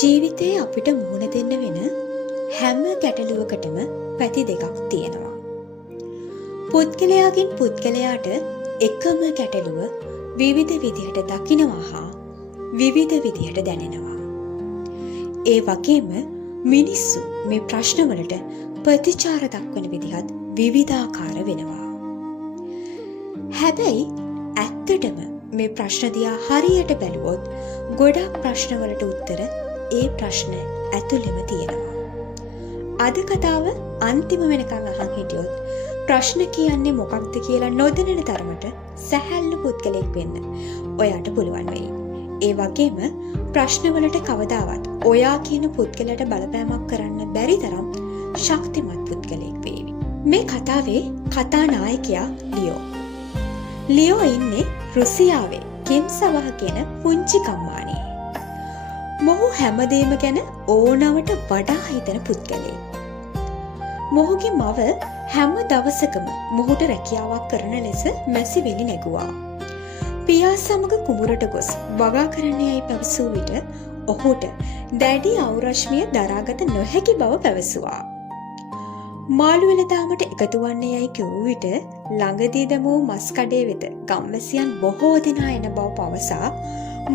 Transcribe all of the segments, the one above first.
ජීවිතයේ අපිට මුහුණ දෙන්න වෙන හැම ගැටලුවකටම පැති දෙකක් තියෙනවා. පුද්ගලයාගෙන් පුද්ගලයාට එකම ගැටලුව විවිධ විදිහට දකිනවා හා විවිධ විදිහට දැනෙනවා. ඒ වගේම මිනිස්සු මේ ප්‍රශ්නවලට ප්‍රතිචාර දක්වන විදිහත් විවිධාකාර වෙනවා. හැබැයි ඇත්තටම මේ ප්‍රශ්න දිහා හරියට බැලුවොත් ගොඩක් ප්‍රශ්නවලට උත්තර ඒ ප්‍රශ්න ඇතුළෙම තියෙනවා. අද කතාව අන්තිම වෙනකන් අහන් හිටියොත් ප්‍රශ්න කියන්නේ මොකක්ද කියලා නොදැනෙන තරමට සැහැල්ලු පුද්ගලෙක් වෙන්න ඔයාට පුළුවන් වෙයි. ඒ වගේම ප්‍රශ්නවලට කවදාවත් ඔයා කියන පුද්ගලයාට බලපෑමක් කරන්න බැරි තරම් ශක්තිමත් පුද්ගලෙක් වේවි. මේ කතාවේ කතා නායකයා ලියෝ. ලියෝ ඉන්නේ රුසියාවේ කෙම්සවහ කියන පුංචි කම්මානේ. මොහු හැමදේම ගැන ඕනවට වඩා හිතන පුද්ගලයෙක්. මොහුගේ මව හැම දවසකම මොහුට රැකියාවක් කරන ලෙස මැසිවෙලි නැගුවා. පියා සමග කුඹුරට ගොස් වගා කරන්න යයි පැවසූ විට ඔහුට දැඩි අවුරශ්මිය දරාගත නොහැකි බව පැවසුවා. මාළු වෙළඳාමට එකතු වන්න යයි කිව්ව විට ළඟදී දැමූ මස් කඩේ වෙත ගම්වැසියන් බොහෝ දෙනා එන බව පවසා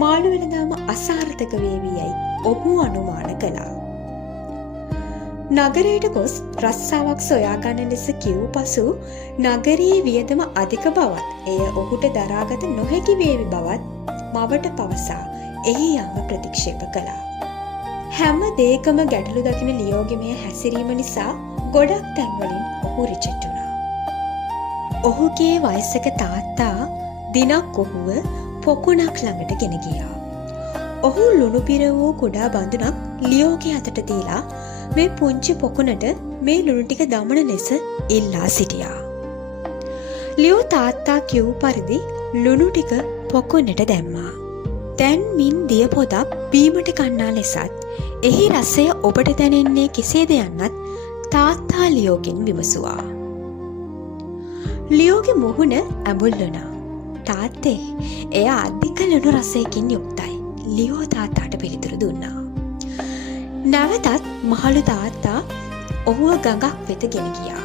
මාළු වෙළඳාම අසාර්ථක වේවි යයි ඔහු අනුමාන කළා. නගරයට ගොස් රස්සාවක් සොයාගන්න ලෙස කිව් පසු නගරයේ වියදම අධික බවත් එය ඔහුට දරාගත නොහැකි වේවි බවත් මවට පවසා එහි යාම ප්‍රතික්ෂේප කළා. හැම දෙයකම ගැටලු දකින ලියෝගේ මේ හැසිරීම නිසා ගොඩක් තැන්වලින් ඔහු රිජෙක්ට් වුණා. ඔහුගේ වයසක තාත්තා දිනක් ඔහුව පොකුණක් ළඟට ගෙන ගියා. ඔහු ලුණු පිර වූ කුඩා බඳුනක් ලියෝගේ අතට දීලා මේ පුංචි පොකුණට මේ ලුණු ටික දමන ලෙස ඉල්ලා සිටියා. ලියෝ තාත්තා කිව් පරිදි ලුණු ටික පොකුණට දැම්මා. දැන් මින් දිය පොදක් බීමට ගන්නා ලෙසත් එහි රසය ඔබට දැනෙන්නේ කෙසේද යන්නත් තාත්තා ලියෝගෙන් විමසුවා. ලියෝගේ මුහුණ ඇඹුල් වුණා. තාත්තේ, එය අධික ලුණු රසයකින් යුක්තයි. ලියෝ තාත්තාට පිළිතුරු දුන්නා. නැවතත් මහලු තාත්තා ඔහුව ගඟක් වෙත ගෙන ගියා.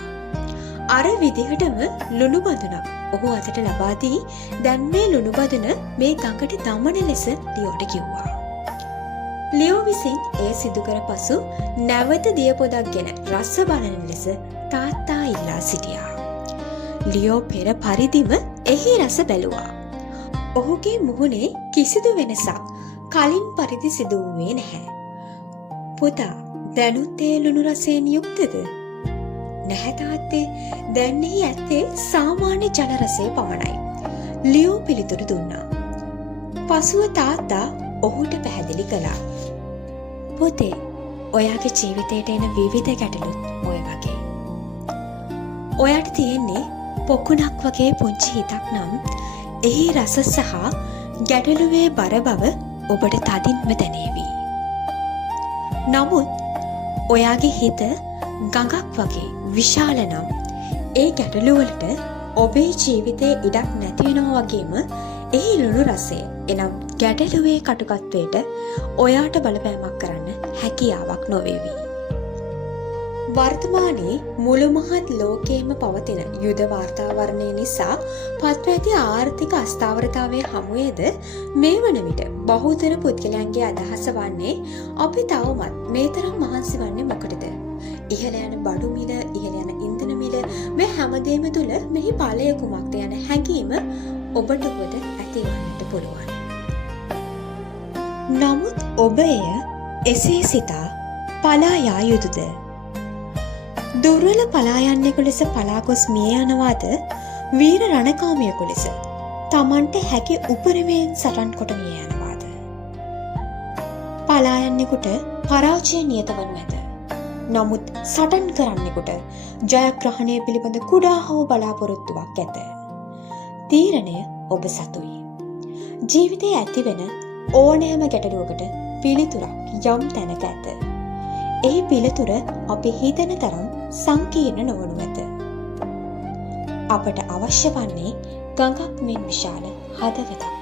අර විදිහටම ලුණු බඳුනක් ඔහු අතට ලබා දී දැන් මේ ලුණු බඳුන මේ ගඟට දමන ලෙස ලියෝට කිව්වා. ලියෝ විසින් එය සිදු කර පසු නැවත දිය පොදක් ගෙන රස බලන ලෙස තාත්තා ඉල්ලා සිටියා. ලියෝ පෙර පරිදිම එහි රස බැලුවා. ඔහුගේ මුහුණේ කිසිදු වෙනසක් කලින් පරිදි සිදු වූයේ නැහැ. පුතා, දැනුත් ඒ ලුණු රසයෙන් යුක්තද? නැහැ තාත්තේ, දැන් එහි ඇත්තේ සාමාන්‍ය ජල රසය පමණයි. ලියෝ පිළිතුරු දුන්නා. පසුව තාත්තා ඔහුට පැහැදිලි කළා. පුතේ, ඔයාගේ ජීවිතයට එන විවිධ ගැටලුත් ඔය වගේ. ඔයාට තියෙන්නේ පොකුණක් වගේ පුංචි හිතක් නම් එහි රස සහ ගැටලුවේ බර බව ඔබට තදින්ම දැනේවි. නමුත් ඔයාගේ හිත ගඟක් වගේ විශාල නම් ඒ ගැටලුවලට ඔබේ ජීවිතයේ ඉඩක් නැති වෙනවා වගේම එහි ලුණු රසය එනම් ගැටලුවේ කටුකත්වයට ඔයාට බලපෑමක් කරන්න හැකියාවක් නොවේවි. වර්තමානයේ මුළු මහත් ලෝකයේම පවතින යුද වාතාවරණය නිසා පත්ව ඇති ආර්ථික අස්ථාවරතාවයේ හමුවේද මේ වන විට බහුතර පුද්ගලයන්ගේ අදහස වන්නේ අපි තවමත් මේ තරම් මහන්සි වන්නේ මොකටද? ඉහළ යන බඩු මිල, ඉහළ යන ඉන්ධන මිල මේ හැමදේම තුල මෙහි ඵලය කුමක්ද යන හැඟීම ඔබට උවද ඇතිවන්නට පුළුවන්. නමුත් ඔබ එය එසේ සිතා පලා යා යුතුද? දුර්වල පලා යන්නෙකු ලෙස පලා ගොස් මිය යනවාද වීර රණකාමියෙකු ලෙස තමන්ට හැකි උපරිමයෙන් සටන් කොට මිය යනවාද? පලා යන්නෙකුට පරාජය නියත වනු ඇත. නමුත් සටන් කරන්නෙකුට ජයග්‍රහණය පිළිබඳ කුඩා හෝ බලාපොරොත්තුවක් ඇත. තීරණය ඔබ සතුයි. ජීවිතයේ ඇතිවෙන ඕනෑම ගැටලුවකට පිළිතුරක් යම් තැනක ඇත. එහි පිළිතුර අපි හිතන තරම් සංකීර්ණ නොවනු ඇත. අපට අවශ්‍ය වන්නේ ගඟක් මෙන් විශාල හදවතක්.